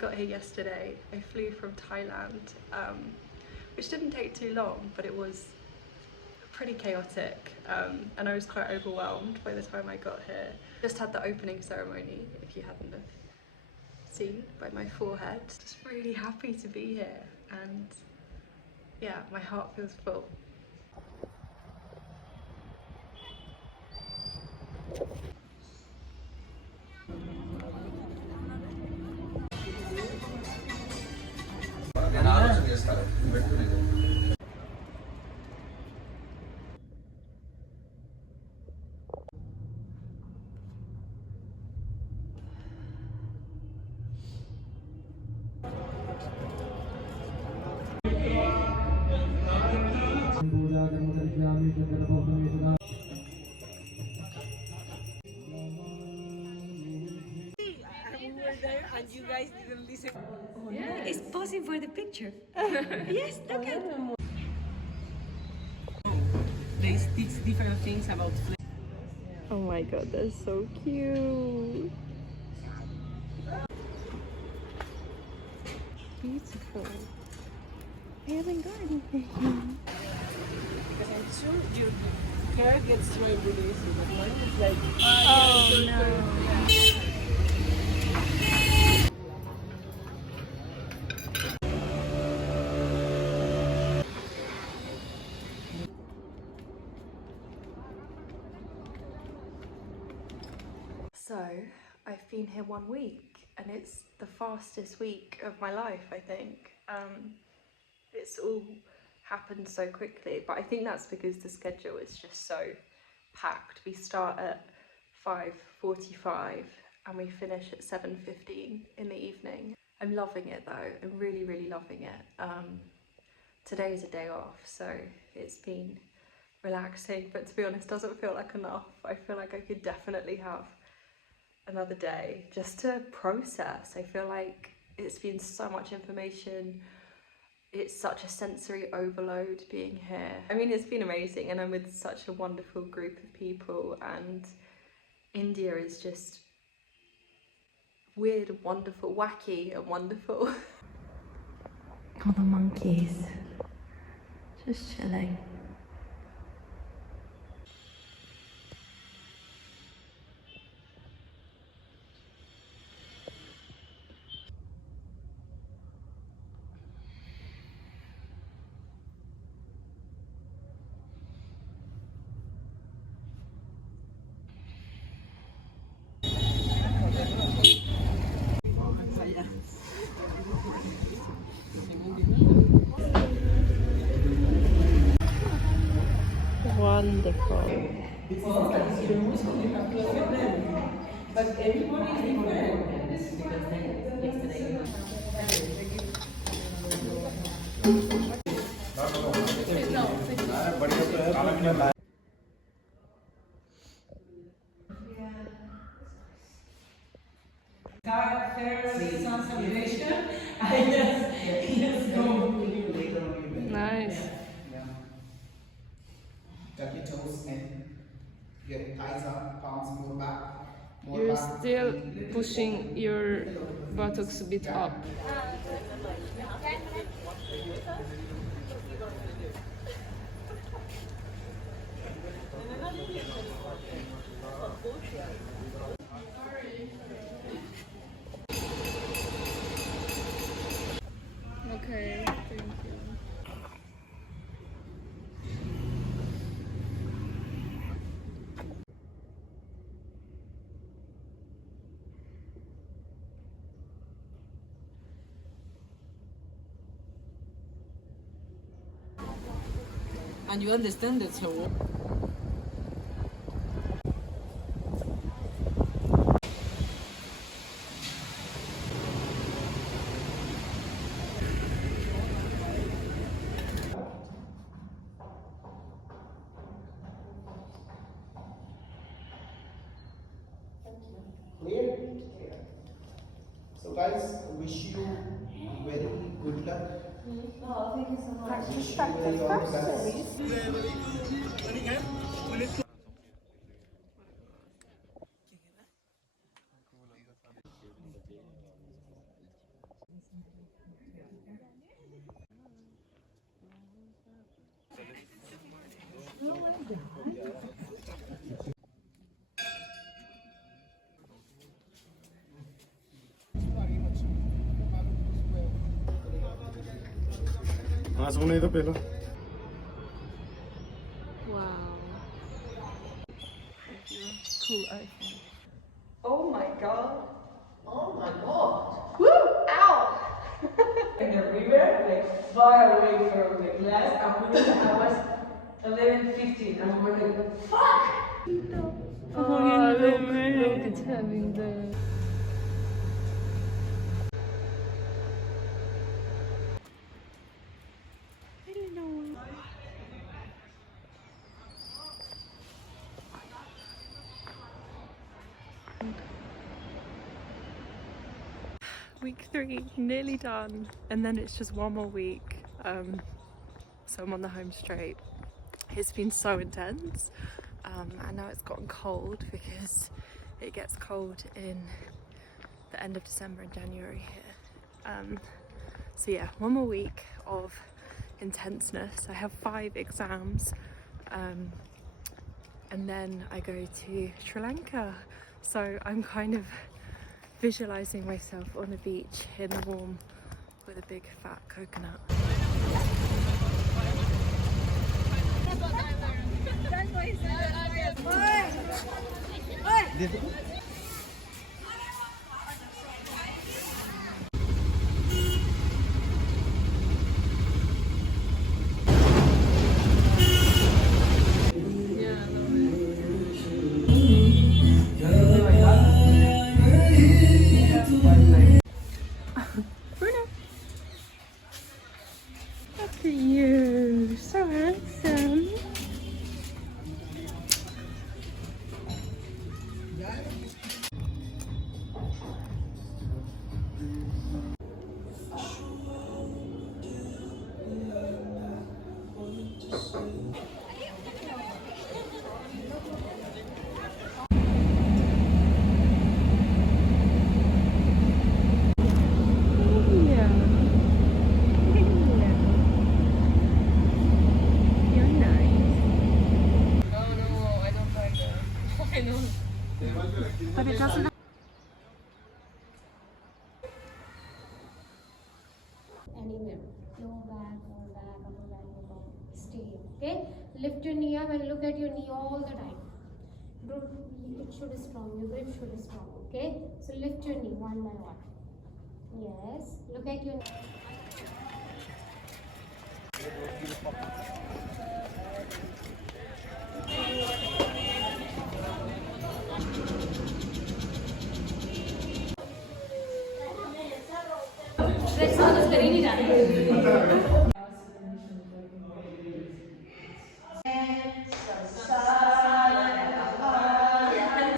Got here yesterday. I flew from Thailand, which didn't take too long, but it was pretty chaotic, and I was quite overwhelmed by the time I got here. Just had the opening ceremony, if you hadn't have seen by my forehead. Just really happy to be here, and yeah, my heart feels full. And you guys didn't listen. Oh, yeah, no. It's posing for the picture. Yes, look at it. They teach different things about flavor. Oh my god, that's so cute. Beautiful. I haven't got anything. Because I'm sure your hair gets dry really easy, but mine is like, oh no. So, I've been here 1 week and it's the fastest week of my life, I think. It's all happened so quickly, but I think that's because the schedule is just so packed. We start at 5:45 and we finish at 7:15 in the evening. I'm loving it though, I'm really, really loving it. Today is a day off, so it's been relaxing, but to be honest, doesn't feel like enough. I feel like I could definitely have another day just to process. I feel like it's been so much information. It's such a sensory overload being here. I mean, it's been amazing and I'm with such a wonderful group of people, and India is just weird and wonderful, wacky and wonderful. all the monkeys just chilling. Wonderful. But everybody is different. Yesterday. Nice. Tuck your toes in. Your thighs up, palms more back. You're still pushing your buttocks a bit up. Okay, thank you. And you understand that, so Clear? So guys, wish you very good luck. Oh, thank you so much. Wish you very all the best. हाँ सोने तो पहला Wow. Cool opening. Oh my god. Oh my god! Woo! Ow! In the river, like far away from the glass, and I was 11, 15, and we were like, fuck! Oh, look, it's having the... Week 3 nearly done, and then it's just one more week, so I'm on the home straight. It's been so intense, and now it's gotten cold because it gets cold in the end of December and January here. So yeah, one more week of intenseness. I have 5 exams, and then I go to Sri Lanka, so I'm kind of visualizing myself on a beach in the warm with a big fat coconut. Bruno! Look at you, so handsome. But it doesn't. Anywhere, low back or back, upper back, lower back, stay. Okay, lift your knee up and look at your knee all the time. It should be strong. Your grip should be strong. Okay, so lift your knee one by one. Yes, look at your knee.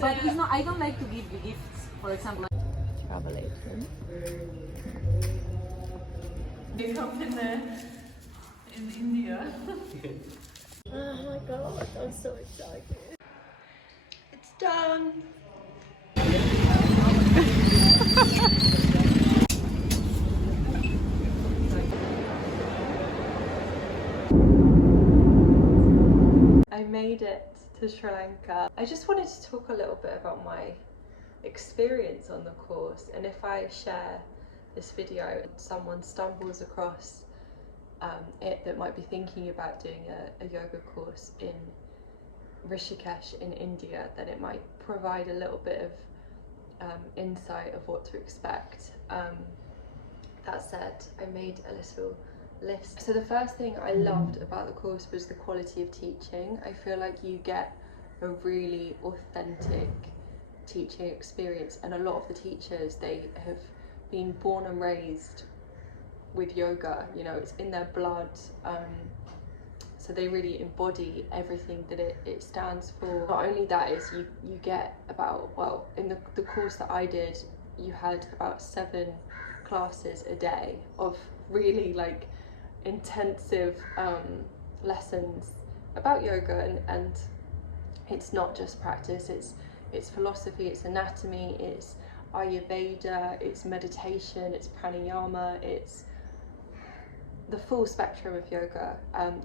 But it's not, I don't like to give gifts, for example. Travel agent. They come in India. Oh my god, I'm so excited. It's done! I made it to Sri Lanka. I just wanted to talk a little bit about my experience on the course, and if I share this video and someone stumbles across it that might be thinking about doing a yoga course in Rishikesh in India, then it might provide a little bit of insight of what to expect. That said, I made a little list. So the first thing I loved about the course was the quality of teaching. I feel like you get a really authentic teaching experience, and a lot of the teachers, they have been born and raised with yoga, you know, it's in their blood, so they really embody everything that it stands for. Not only that, is you get about, well, in the course that I did, you had about 7 classes a day of really like intensive lessons about yoga, and it's not just practice, it's philosophy, it's anatomy, it's Ayurveda, it's meditation, it's pranayama, it's the full spectrum of yoga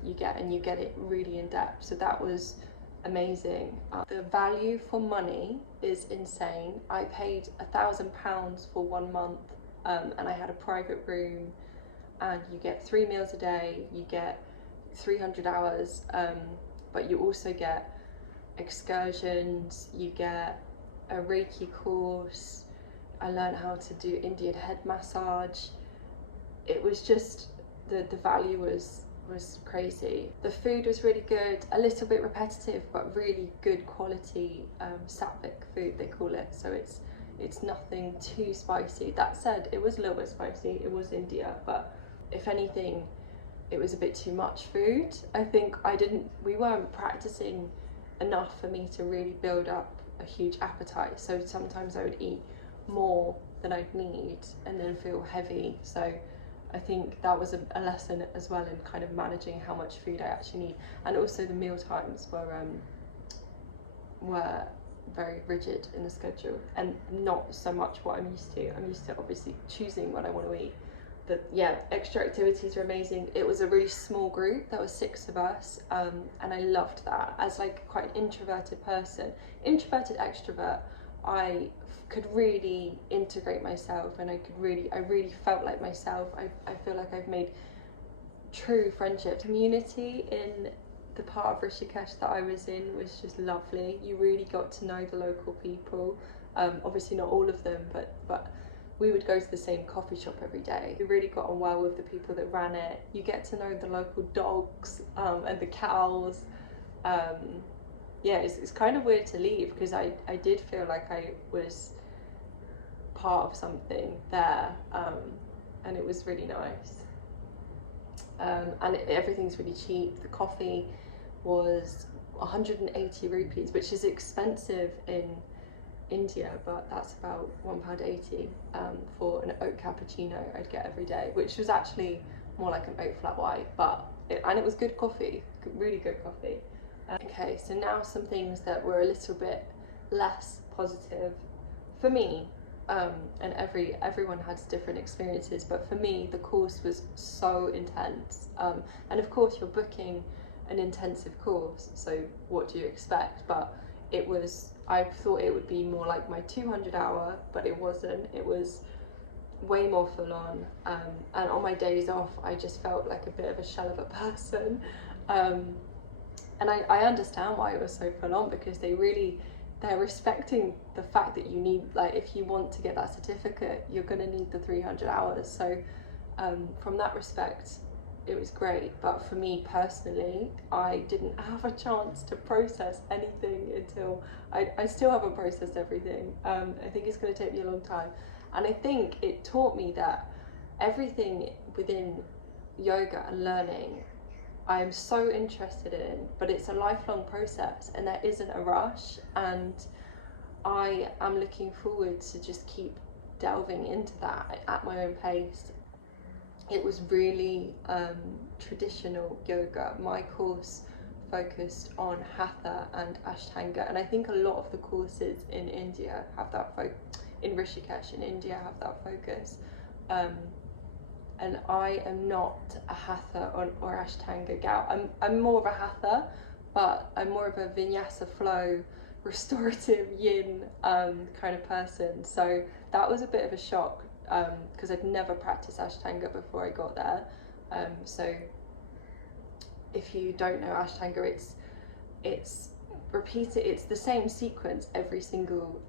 you get, and you get it really in depth. So that was amazing. The value for money is insane. I paid £1,000 for 1 month, and I had a private room. and you get 3 meals a day, you get 300 hours, but you also get excursions, you get a Reiki course. I learned how to do Indian head massage. It was just, the value was crazy. The food was really good, a little bit repetitive, but really good quality sattvic food, they call it. So it's nothing too spicy. That said, it was a little bit spicy, it was India, but if anything, it was a bit too much food. I think we weren't practicing enough for me to really build up a huge appetite. So sometimes I would eat more than I'd need and then feel heavy. So I think that was a lesson as well in kind of managing how much food I actually need. And also the meal times were very rigid in the schedule and not so much what I'm used to. I'm used to obviously choosing what I want to eat. But yeah, extra activities were amazing. It was a really small group, there was 6 of us, and I loved that. As like quite an introverted person, introverted extrovert, I could really integrate myself, and I really felt like myself. I feel like I've made true friendship. Community in the part of Rishikesh that I was in was just lovely. You really got to know the local people. Obviously not all of them, but we would go to the same coffee shop every day. We really got on well with the people that ran it. You get to know the local dogs and the cows. Yeah, it's kind of weird to leave because I did feel like I was part of something there, and it was really nice. And everything's really cheap. The coffee was 180 rupees, which is expensive in India, but that's about £1.80 for an oat cappuccino I'd get every day, which was actually more like an oat flat white, and it was good coffee, really good coffee. Okay, so now some things that were a little bit less positive for me, and everyone has different experiences, but for me the course was so intense, and of course you're booking an intensive course, so what do you expect? But I thought it would be more like my 200-hour, but it wasn't. It was way more full on, and on my days off I just felt like a bit of a shell of a person, and I understand why it was so full on, because they're respecting the fact that you need, like, if you want to get that certificate, you're going to need the 300 hours. So from that respect, it was great. But for me personally, I didn't have a chance to process anything until I still haven't processed everything. I think it's going to take me a long time. And I think it taught me that everything within yoga and learning, I am so interested in, but it's a lifelong process and there isn't a rush, and I am looking forward to just keep delving into that at my own pace. It was really traditional yoga. My course focused on Hatha and Ashtanga, and I think a lot of the courses in India have that in Rishikesh in India have that focus. And I am not a Hatha or Ashtanga gal. I'm more of a Hatha, but I'm more of a Vinyasa flow, restorative yin kind of person. So that was a bit of a shock because I'd never practiced Ashtanga before I got there. So if you don't know Ashtanga, it's repeated. It's the same sequence every single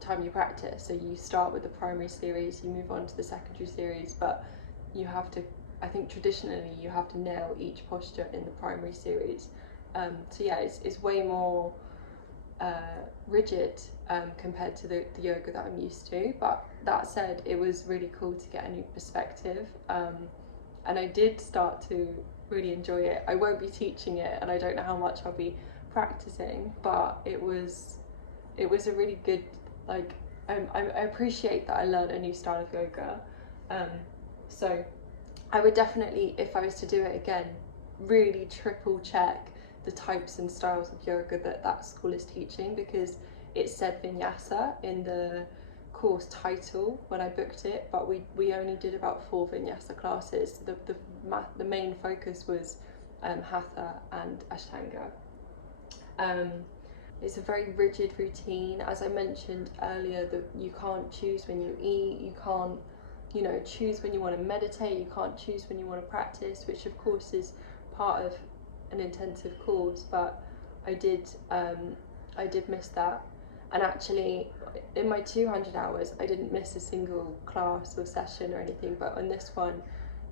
time you practice. So you start with the primary series, you move on to the secondary series, but you have to, I think traditionally you have to nail each posture in the primary series. So yeah, it's way more rigid compared to the yoga that I'm used to. But that said, it was really cool to get a new perspective, and I did start to really enjoy it. I won't be teaching it, and I don't know how much I'll be practicing, but it was a really good, like, I appreciate that I learned a new style of yoga. So I would definitely, if I was to do it again, really triple check the types and styles of yoga that school is teaching, because it said Vinyasa in the course title when I booked it, but we only did about 4 Vinyasa classes. The main focus was Hatha and Ashtanga. It's a very rigid routine. As I mentioned earlier, that you can't choose when you eat, you can't you know, choose when you want to meditate, you can't choose when you want to practice, which of course is part of an intensive course, but I did miss that. And actually in my 200 hours I didn't miss a single class or session or anything, but on this one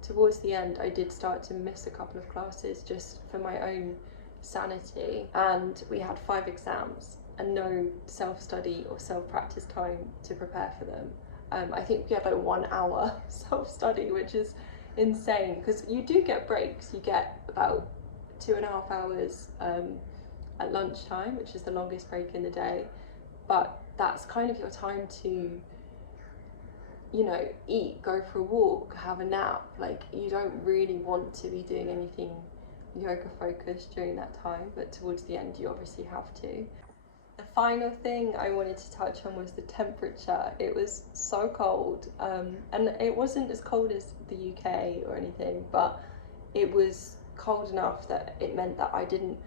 towards the end I did start to miss a couple of classes just for my own sanity. And we had 5 exams and no self-study or self-practice time to prepare for them. I think we had like 1 hour self-study, which is insane because you do get breaks. You get about 2.5 hours at lunchtime, which is the longest break in the day, but that's kind of your time to, you know, eat, go for a walk, have a nap. Like, you don't really want to be doing anything yoga focused during that time, but towards the end you obviously have to. The final thing I wanted to touch on was the temperature. It was so cold, and it wasn't as cold as the UK or anything, but it was cold enough that it meant that I didn't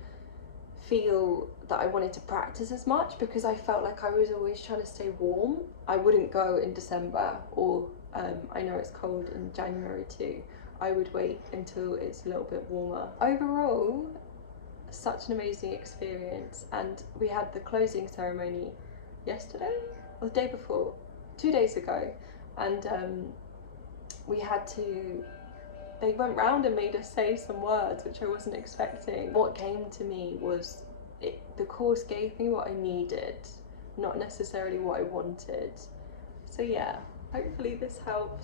feel that I wanted to practice as much because I felt like I was always trying to stay warm. I wouldn't go in December, or I know it's cold in January too. I would wait until it's a little bit warmer. Overall, such an amazing experience, and we had the closing ceremony yesterday or the day before, 2 days ago, and they went round and made us say some words which I wasn't expecting. What came to me was the course gave me what I needed, not necessarily what I wanted. So yeah, hopefully this helps.